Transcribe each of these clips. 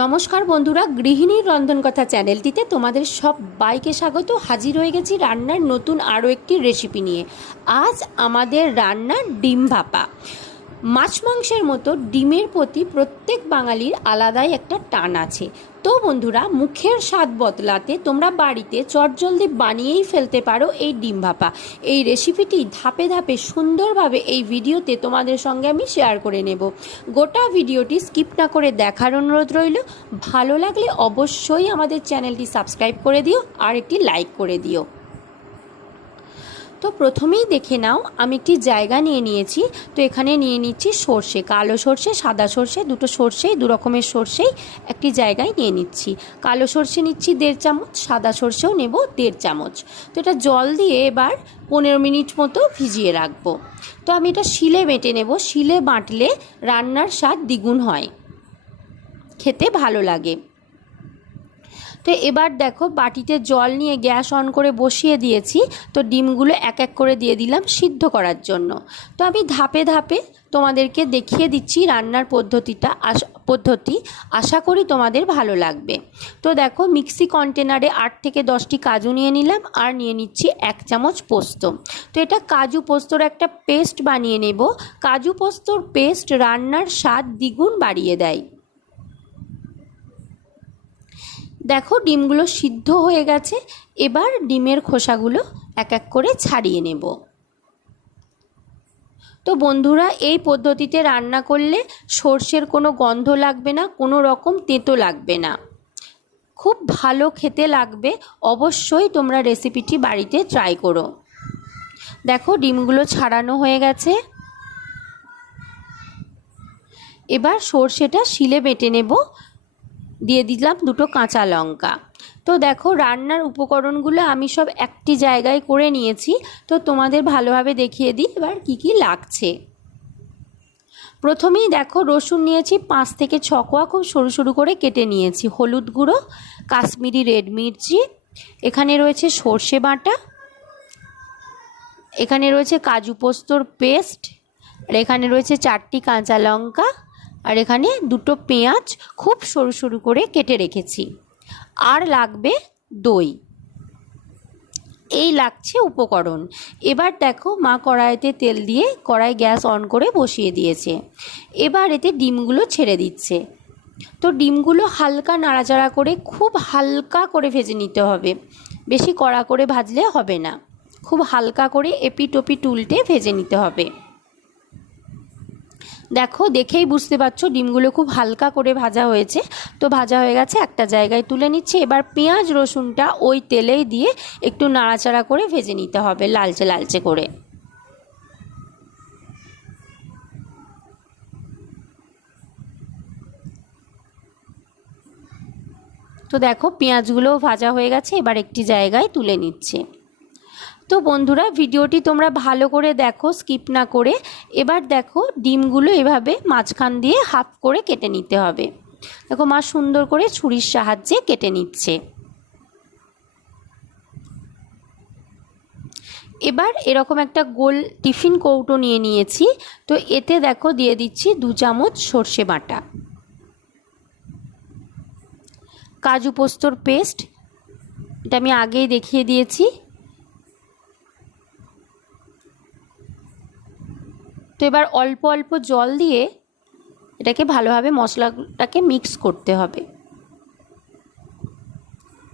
নমস্কার বন্ধুরা, গৃহিণীর রন্ধনকথা চ্যানেলটিতে তোমাদের সবাইকে স্বাগত। হাজির হয়ে গেছি রান্নার নতুন আরও একটি রেসিপি নিয়ে। আজ আমাদের রান্নার ডিম ভাপা। মাছ মাংসের মতো ডিমের প্রতি প্রত্যেক বাঙালির আলাদাই একটা টান আছে। তো বন্ধুরা, মুখের স্বাদ বদলাতে তোমরা বাড়িতে চটজলদি বানিয়েই ফেলতে পারো এই ডিম ভাপা। এই রেসিপিটি ধাপে ধাপে সুন্দরভাবে এই ভিডিওতে তোমাদের সঙ্গে আমি শেয়ার করে নেব। গোটা ভিডিওটি স্কিপ না করে দেখার অনুরোধ রইল। ভালো লাগলে অবশ্যই আমাদের চ্যানেলটি সাবস্ক্রাইব করে দিও আর একটি লাইক করে দিও। তো প্রথমেই দেখে নাও, আমি একটি জায়গা নিয়ে নিয়েছি। তো এখানে নিয়ে নিচ্ছি সর্ষে, কালো সর্ষে, সাদা সর্ষে, দুটো সর্ষেই, দু রকমের সর্ষেই একটি জায়গায় নিয়ে নিচ্ছি। কালো সর্ষে নিচ্ছি 1.5 চামচ, সাদা সর্ষেও নেব 1.5 চামচ। তো এটা জল দিয়ে এবার 15 মিনিট মতো ভিজিয়ে রাখবো। তো আমি এটা শিলে বেটে নেব। শিলে বাটলে রান্নার স্বাদ দ্বিগুণ হয়, খেতে ভালো লাগে। তো এবার দেখো, বাটিতে জল নিয়ে গ্যাস অন করে বসিয়ে দিয়েছি। তো ডিমগুলো এক এক করে দিয়ে দিলাম সিদ্ধ করার জন্য। তো আমি ধাপে ধাপে তোমাদেরকে দেখিয়ে দিচ্ছি রান্নার পদ্ধতি। আশা করি তোমাদের ভালো লাগবে। তো দেখো, মিক্সি কন্টেনারে 8 থেকে 10টি কাজু নিয়ে নিলাম আর নিয়ে নিচ্ছি 1 চামচ পোস্ত। তো এটা কাজু পোস্তর একটা পেস্ট বানিয়ে নেব। কাজু পোস্তর পেস্ট রান্নার স্বাদ দ্বিগুণ বাড়িয়ে দেয়। দেখো, ডিমগুলো সিদ্ধ হয়ে গেছে। এবার ডিমের খোসাগুলো এক এক করে ছাড়িয়ে নেব। তো বন্ধুরা, এই পদ্ধতিতে রান্না করলে সর্ষের কোনো গন্ধ লাগবে না, কোনো রকম তেঁতো লাগবে না, খুব ভালো খেতে লাগবে। অবশ্যই তোমরা রেসিপিটি বাড়িতে ট্রাই করো। দেখো, ডিমগুলো ছাড়ানো হয়ে গেছে। এবার সর্ষেটা শিলে বেটে নেব। দিয়ে দিলাম 2টো কাঁচা লঙ্কা। তো দেখো, রান্নার উপকরণগুলো আমি সব একটি জায়গায় করে নিয়েছি। তো তোমাদের ভালোভাবে দেখিয়ে দিই এবার কি কি লাগছে। প্রথমেই দেখো, রসুন নিয়েছি 5 থেকে 6 কোয়া, খুব সরু সরু করে কেটে নিয়েছি। হলুদ গুঁড়ো, কাশ্মীরি রেড মির্চি, এখানে রয়েছে সর্ষে বাটা, এখানে রয়েছে কাজু পোস্তর পেস্ট, আর এখানে রয়েছে 4টি কাঁচা লঙ্কা, আর এখানে 2টো পেঁয়াজ খুব সরু সরু করে কেটে রেখেছি। আর লাগবে দই। এই লাগছে উপকরণ। এবার দেখো, মা কড়াইতে তেল দিয়ে কড়াই গ্যাস অন করে বসিয়ে দিয়েছে। এবার এতে ডিমগুলো ছেড়ে দিচ্ছে। তো ডিমগুলো হালকা নাড়াচাড়া করে খুব হালকা করে ভেজে নিতে হবে, বেশি কড়া করে ভাজলে হবে না। খুব হালকা করে এপিট ওপিট উল্টে ভেজে নিতে হবে। দেখো, দেখেই বুঝতে পারছো ডিমগুলো খুব হালকা করে ভাজা হয়েছে। তো ভাজা হয়ে গেছে, একটা জায়গায় তুলে নিচ্ছে। এবার পেঁয়াজ রসুনটা ওই তেলেই দিয়ে একটু নাড়াচাড়া করে ভেজে নিতে হবে, লালচে লালচে করে। তো দেখো, পেঁয়াজগুলোও ভাজা হয়ে গেছে, এবার একটি জায়গায় তুলে নিচ্ছে। তো বন্ধুরা, ভিডিওটি তোমরা ভালো করে দেখো, স্কিপ না করে। এবার দেখো, ডিমগুলো এভাবে মাঝখান দিয়ে হাফ করে কেটে নিতে হবে। দেখো, মা সুন্দর করে ছুরির সাহায্যে কেটে নিচ্ছে। এবার এরকম একটা গোল টিফিন কৌটো নিয়ে নিয়েছি। তো এতে দেখো দিয়ে দিচ্ছি 2 চামচ সর্ষে বাটা, কাজু পোস্তর পেস্ট, এটা আমি আগেই দেখিয়ে দিয়েছি। তো এবার অল্প অল্প জল দিয়ে এটাকে ভালোভাবে মশলাটাকে মিক্স করতে হবে।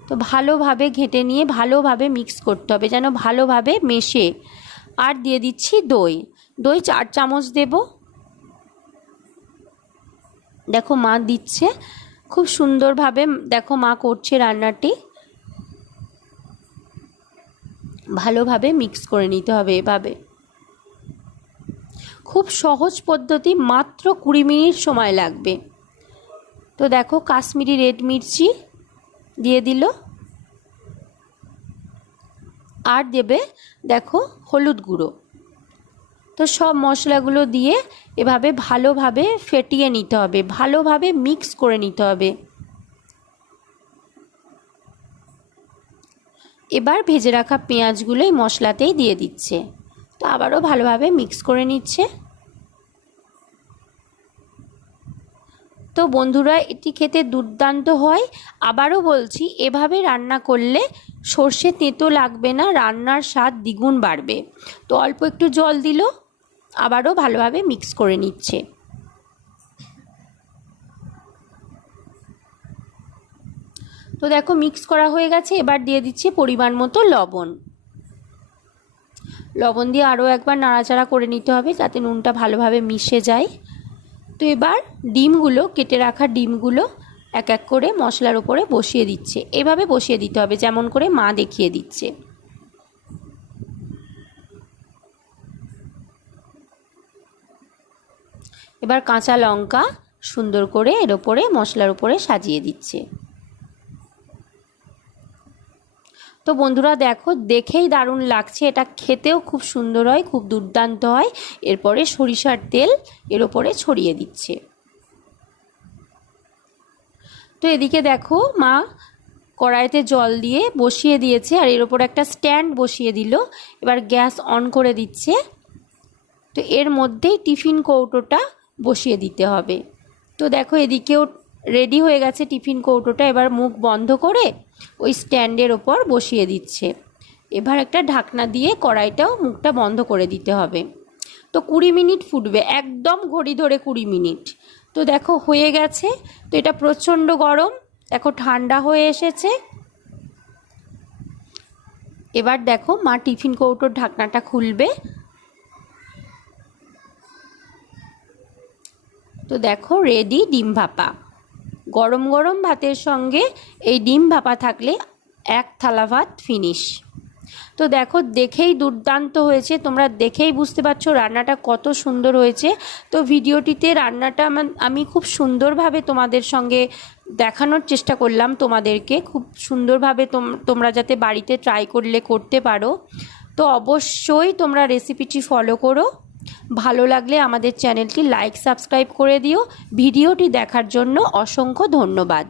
তো ভালোভাবে ঘেঁটে নিয়ে ভালোভাবে মিক্স করতে হবে, যেন ভালোভাবে মেশে। আর দিয়ে দিচ্ছি দই। দই 4 চামচ দেব। দেখো, মা দিচ্ছে খুব সুন্দরভাবে। দেখো, মা করছে রান্নাটি। ভালোভাবে মিক্স করে নিতে হবে এভাবে। খুব সহজ পদ্ধতি, মাত্র 20 মিনিট সময় লাগবে। তো দেখো, কাশ্মীরি রেড মির্চি দিয়ে দিল। আর দেবে দেখো হলুদ গুঁড়ো। তো সব মশলাগুলো দিয়ে এভাবে ভালোভাবে ফেটিয়ে নিতে হবে, ভালোভাবে মিক্স করে নিতে হবে। এবার ভেজে রাখা পেঁয়াজগুলো এই মশলাতেই দিয়ে দিচ্ছে। তো আবারও ভালোভাবে মিক্স করে নিচ্ছে। তো বন্ধুরা, এটি খেতে দুর্দান্ত হয়। আবারও বলছি, এভাবে রান্না করলে সর্ষে তেঁতো লাগবে না, রান্নার স্বাদ দ্বিগুণ বাড়বে। তো অল্প একটু জল দিল, আবারও ভালোভাবে মিক্স করে নিচ্ছে। তো দেখো মিক্স করা হয়ে গেছে। এবার দিয়ে দিচ্ছি পরিমাণ মতো লবণ। লবণ দিয়ে আরও একবার নাড়াচাড়া করে নিতে হবে যাতে নুনটা ভালোভাবে মিশে যায়। তো এবার ডিমগুলো, কেটে রাখা ডিমগুলো এক এক করে মশলার উপরে বসিয়ে দিচ্ছে। এভাবে বসিয়ে দিতে হবে যেমন করে মা দেখিয়ে দিচ্ছে। এবার কাঁচা লঙ্কা সুন্দর করে এর ওপরে মশলার উপরে সাজিয়ে দিচ্ছে। তো বন্ধুরা দেখো, দেখেই দারুণ লাগছে, এটা খেতেও খুব সুন্দর হয়, খুব দুর্দান্ত হয়। এরপরে সরিষার তেল এর ওপরে ছড়িয়ে দিচ্ছে। তো এদিকে দেখো মা কড়াইতে জল দিয়ে বসিয়ে দিয়েছে আর এর ওপর একটা স্ট্যান্ড বসিয়ে দিল। এবার গ্যাস অন করে দিচ্ছে। তো এর মধ্যেই টিফিন কৌটোটা বসিয়ে দিতে হবে। তো দেখো এদিকেও রেডি হয়ে গেছে টিফিন কৌটোটা। এবার মুখ বন্ধ করে ওই স্ট্যান্ডের ওপর বসিয়ে দিচ্ছে। এবার একটা ঢাকনা দিয়ে কড়াইটাও মুখটা বন্ধ করে দিতে হবে। তো 20 মিনিট ফুটবে, একদম ঘড়ি ধরে 20 মিনিট। তো দেখো হয়ে গেছে। তো এটা প্রচণ্ড গরম, দেখো ঠান্ডা হয়ে এসেছে। এবার দেখো মা টিফিন কৌটোর ঢাকনাটা খুলবে। তো দেখো রেডি ডিম ভাপা। গরম গরম ভাতের সঙ্গে এই ডিম ভাপা থাকলে এক থালা ভাত ফিনিশ। তো দেখো দেখেই দুর্দান্ত হয়েছে, তোমরা দেখেই বুঝতে পারছো রান্নাটা কত সুন্দর হয়েছে। তো ভিডিওটিতে রান্নাটা আমি খুব সুন্দরভাবে তোমাদের সঙ্গে দেখানোর চেষ্টা করলাম, তোমাদেরকে খুব সুন্দরভাবে তোমরা যাতে বাড়িতে ট্রাই করলে করতে পারো। তো অবশ্যই তোমরা রেসিপিটি ফলো করো। ভালো লাগলে আমাদের চ্যানেলটি লাইক সাবস্ক্রাইব করে দিও। ভিডিওটি দেখার জন্য অসংখ্য ধন্যবাদ।